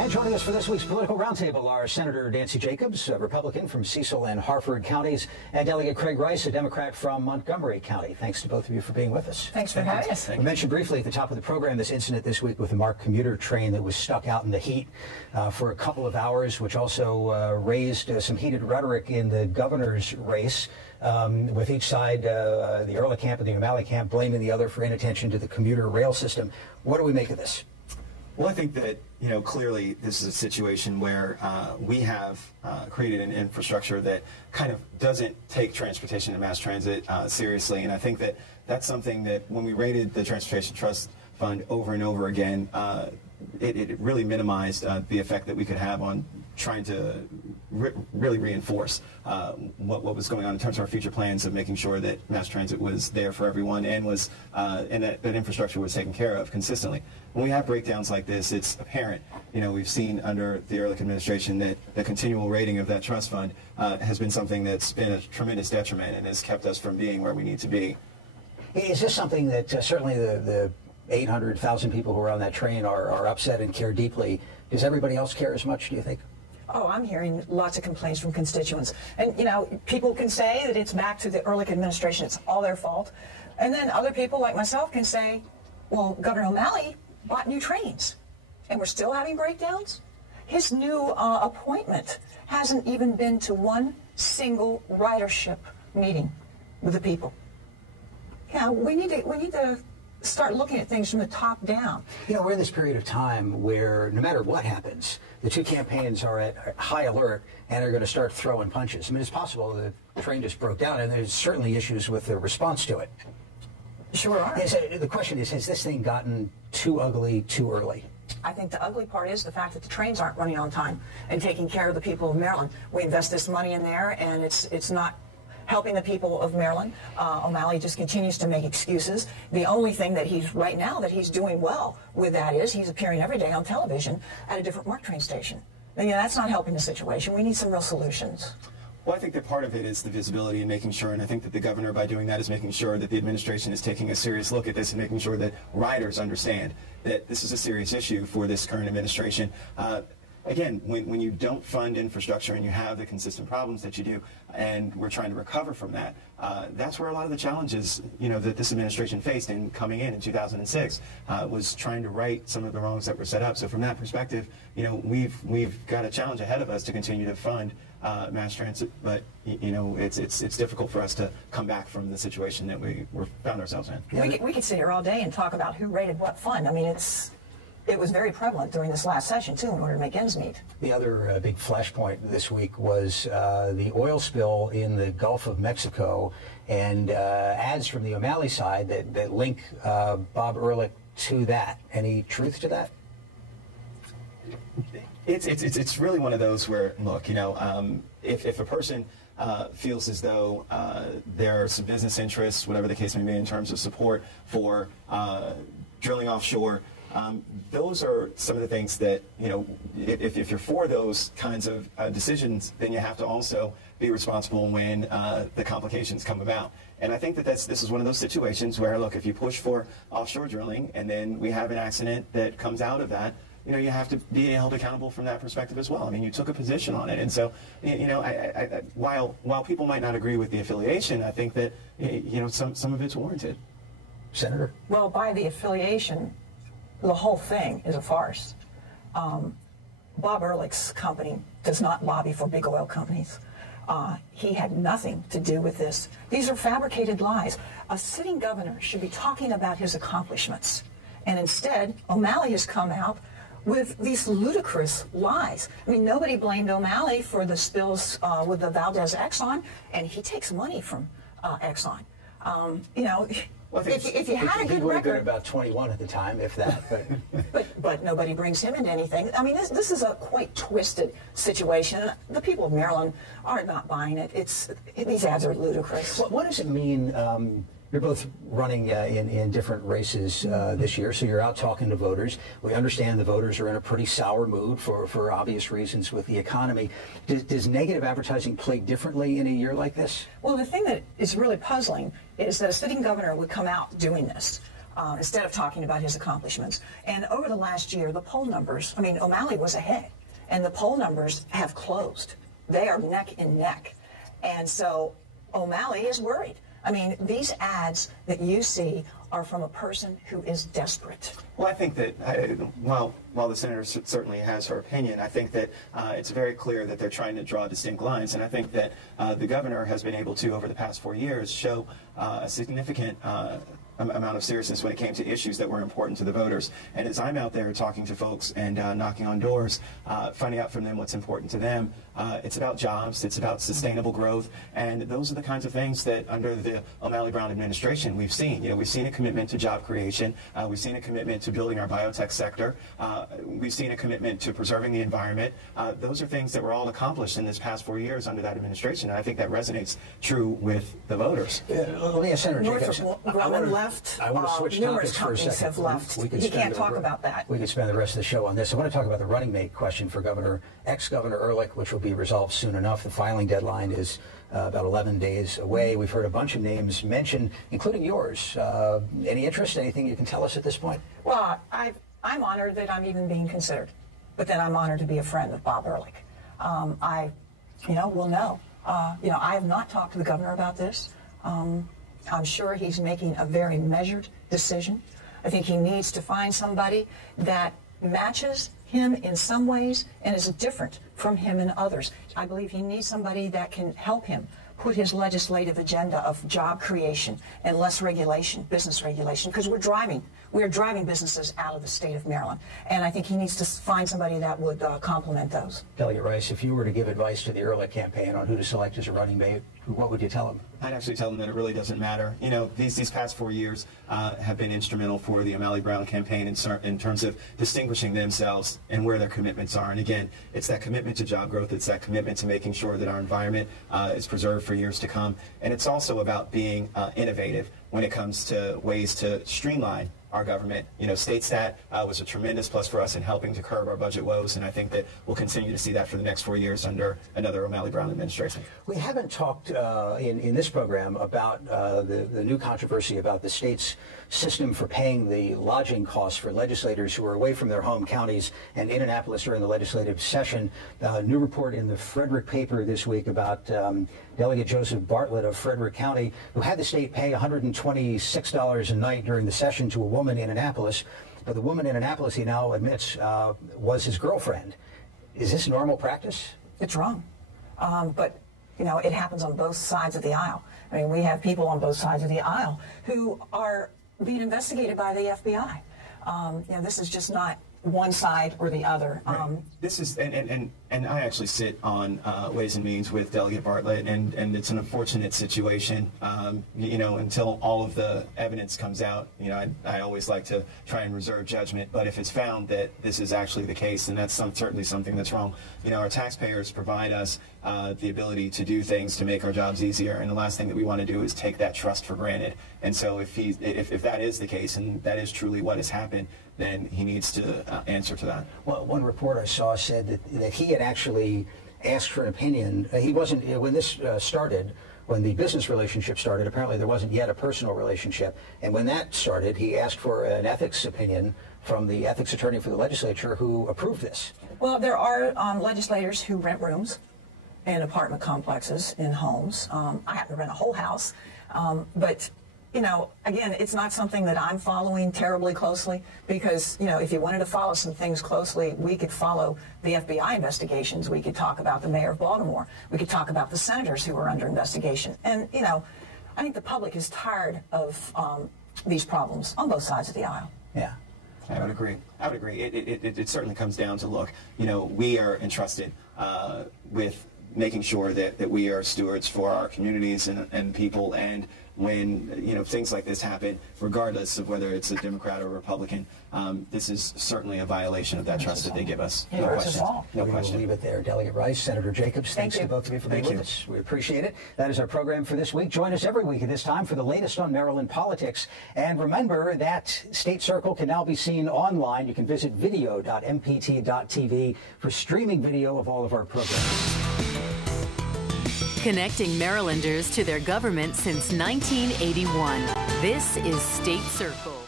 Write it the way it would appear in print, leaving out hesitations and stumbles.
And joining us for this week's Political Roundtable are Senator Nancy Jacobs, a Republican from Cecil and Harford counties, and Delegate Craig Rice, a Democrat from Montgomery County. Thanks to both of you for being with us. Thanks for having us. We mentioned briefly at the top of the program this incident this week with the MARC commuter train that was stuck out in the heat for a couple of hours, which also raised some heated rhetoric in the governor's race, with each side, the Ehrlich camp and the O'Malley camp, blaming the other for inattention to the commuter rail system. What do we make of this? Well, I think that, clearly this is a situation where we have created an infrastructure that kind of doesn't take transportation and mass transit seriously. And I think that that's something that when we rated the Transportation Trust Fund over and over again, it really minimized the effect that we could have on trying to really reinforce what was going on in terms of our future plans of making sure that mass transit was there for everyone and was and that infrastructure was taken care of consistently. When we have breakdowns like this, it's apparent. We've seen under the Ehrlich administration that the continual rating of that trust fund has been something that's been a tremendous detriment and has kept us from being where we need to be. Is this something that certainly the 800,000 people who are on that train are upset and care deeply? Does everybody else care as much, do you think? Oh, I'm hearing lots of complaints from constituents. And, people can say that it's back to the Ehrlich administration, it's all their fault. And then other people like myself can say, well, Governor O'Malley bought new trains, and we're still having breakdowns? His new appointment hasn't even been to one single ridership meeting with the people. Yeah, we need to start looking at things from the top down. We're in this period of time where no matter what happens, the two campaigns are at high alert and are going to start throwing punches. I mean, it's possible the train just broke down, and there's certainly issues with the response to it. Sure are. The question is, has this thing gotten too ugly too early? I think the ugly part is the fact that the trains aren't running on time and taking care of the people of Maryland. We invest this money in there, and it's not helping the people of Maryland. O'Malley just continues to make excuses. The only thing that he's doing well with that is he's appearing every day on television at a different MARC train station. And, that's not helping the situation. We need some real solutions. Well, I think that part of it is the visibility and making sure, and I think that the governor, by doing that, is making sure that the administration is taking a serious look at this and making sure that riders understand that this is a serious issue for this current administration. Again, when you don't fund infrastructure and you have the consistent problems that you do, and we're trying to recover from that, that's where a lot of the challenges, that this administration faced in coming in 2006, was trying to right some of the wrongs that were set up. So from that perspective, we've got a challenge ahead of us to continue to fund mass transit, but it's difficult for us to come back from the situation that we found ourselves in. We could sit here all day and talk about who rated what fund. I mean, it was very prevalent during this last session, too, in order to make ends meet. The other big flashpoint this week was the oil spill in the Gulf of Mexico, and ads from the O'Malley side that link Bob Ehrlich to that. Any truth to that? It's really one of those where, look, if a person feels as though there are some business interests, whatever the case may be, in terms of support for drilling offshore, those are some of the things that, if you're for those kinds of decisions, then you have to also be responsible when the complications come about. And I think that this is one of those situations where, look, if you push for offshore drilling and then we have an accident that comes out of that, you have to be held accountable from that perspective as well. I mean, you took a position on it. And so, while people might not agree with the affiliation, I think that, some of it's warranted. Senator? Well, by the affiliation, the whole thing is a farce. Bob Ehrlich's company does not lobby for big oil companies. He had nothing to do with this. These are fabricated lies. A sitting governor should be talking about his accomplishments. And instead, O'Malley has come out with these ludicrous lies. I mean, nobody blamed O'Malley for the spills with the Valdez Exxon, and he takes money from Exxon. Well, if you had a good record, he would have been record, about 21 at the time, if that. but nobody brings him into anything. I mean, this is a quite twisted situation. The people of Maryland are not buying it. These ads are ludicrous. What does it mean? You're both running in different races this year, so you're out talking to voters. We understand the voters are in a pretty sour mood for obvious reasons with the economy. Does negative advertising play differently in a year like this? Well, the thing that is really puzzling is that a sitting governor would come out doing this instead of talking about his accomplishments. And over the last year, the poll numbers, I mean, O'Malley was ahead, and the poll numbers have closed. They are neck and neck. And so O'Malley is worried. I mean, these ads that you see are from a person who is desperate. Well, I think that while the senator certainly has her opinion, I think that it's very clear that they're trying to draw distinct lines. And I think that the governor has been able to, over the past 4 years, show a significant amount of seriousness when it came to issues that were important to the voters. And as I'm out there talking to folks and knocking on doors, finding out from them what's important to them, it's about jobs, it's about sustainable growth, and those are the kinds of things that under the O'Malley Brown administration we've seen. You know, we've seen a commitment to job creation, we've seen a commitment to building our biotech sector, we've seen a commitment to preserving the environment. Those are things that were all accomplished in this past 4 years under that administration, and I think that resonates true with the voters. Let me ask Senator Jacobs. I want to switch numerous topics for a second. Companies have left. He can't talk about that. We could spend the rest of the show on this. I want to talk about the running mate question for ex-Governor Ehrlich, which will be resolved soon enough. The filing deadline is about 11 days away. We've heard a bunch of names mentioned, including yours. Any interest? Anything you can tell us at this point? Well, I'm honored that I'm even being considered, but then I'm honored to be a friend of Bob Ehrlich. We'll know. I have not talked to the governor about this. I'm sure he's making a very measured decision. I think he needs to find somebody that matches him in some ways and is different from him in others. I believe he needs somebody that can help him put his legislative agenda of job creation and less regulation, business regulation, because we're driving businesses out of the state of Maryland. And I think he needs to find somebody that would complement those. Delegate Rice, if you were to give advice to the Ehrlich campaign on who to select as a running mate, what would you tell them? I'd actually tell them that it really doesn't matter. You know, these past 4 years have been instrumental for the O'Malley Brown campaign in terms of distinguishing themselves and where their commitments are. And again, it's that commitment to job growth. It's that commitment to making sure that our environment is preserved for years to come. And it's also about being innovative when it comes to ways to streamline our government. You know, state stat was a tremendous plus for us in helping to curb our budget woes, and I think that we'll continue to see that for the next 4 years under another O'Malley Brown administration. We haven't talked in this program about the new controversy about the state's system for paying the lodging costs for legislators who are away from their home counties and in Annapolis during the legislative session. New report in the Frederick paper this week about Delegate Joseph Bartlett of Frederick County, who had the state pay $126 a night during the session to a woman in Annapolis. But the woman in Annapolis, he now admits, was his girlfriend. Is this normal practice? It's wrong. But, you know, it happens on both sides of the aisle. I mean, we have people on both sides of the aisle who are being investigated by the FBI. You know, this is just not one side or the other. Right. This is, and I actually sit on Ways and Means with Delegate Bartlett, and it's an unfortunate situation. You know, until all of the evidence comes out, you know, I always like to try and reserve judgment. But if it's found that this is actually the case, then that's certainly something that's wrong. You know, our taxpayers provide us the ability to do things to make our jobs easier, and the last thing that we want to do is take that trust for granted. And so if that is the case, and that is truly what has happened, then he needs to answer to that. Well, one report I saw said that he had actually asked for an opinion. He wasn't, when this started, when the business relationship started, apparently there wasn't yet a personal relationship. And when that started, he asked for an ethics opinion from the ethics attorney for the legislature who approved this. Well, there are legislators who rent rooms in apartment complexes, in homes. I happen to rent a whole house. But you know, again, it's not something that I'm following terribly closely because, you know, if you wanted to follow some things closely, we could follow the FBI investigations. We could talk about the mayor of Baltimore. We could talk about the senators who are under investigation. And, you know, I think the public is tired of these problems on both sides of the aisle. Yeah. I would agree. I would agree. It certainly comes down to, look, you know, we are entrusted with making sure that we are stewards for our communities and people, and when, you know, things like this happen, regardless of whether it's a Democrat or Republican, this is certainly a violation of that trust that they give us. No question. No question. We'll leave it there. Delegate Rice, Senator Jacobs, thanks to both of you for being with us. We appreciate it. That is our program for this week. Join us every week at this time for the latest on Maryland politics. And remember that State Circle can now be seen online. You can visit video.mpt.tv for streaming video of all of our programs. Connecting Marylanders to their government since 1981. This is State Circle.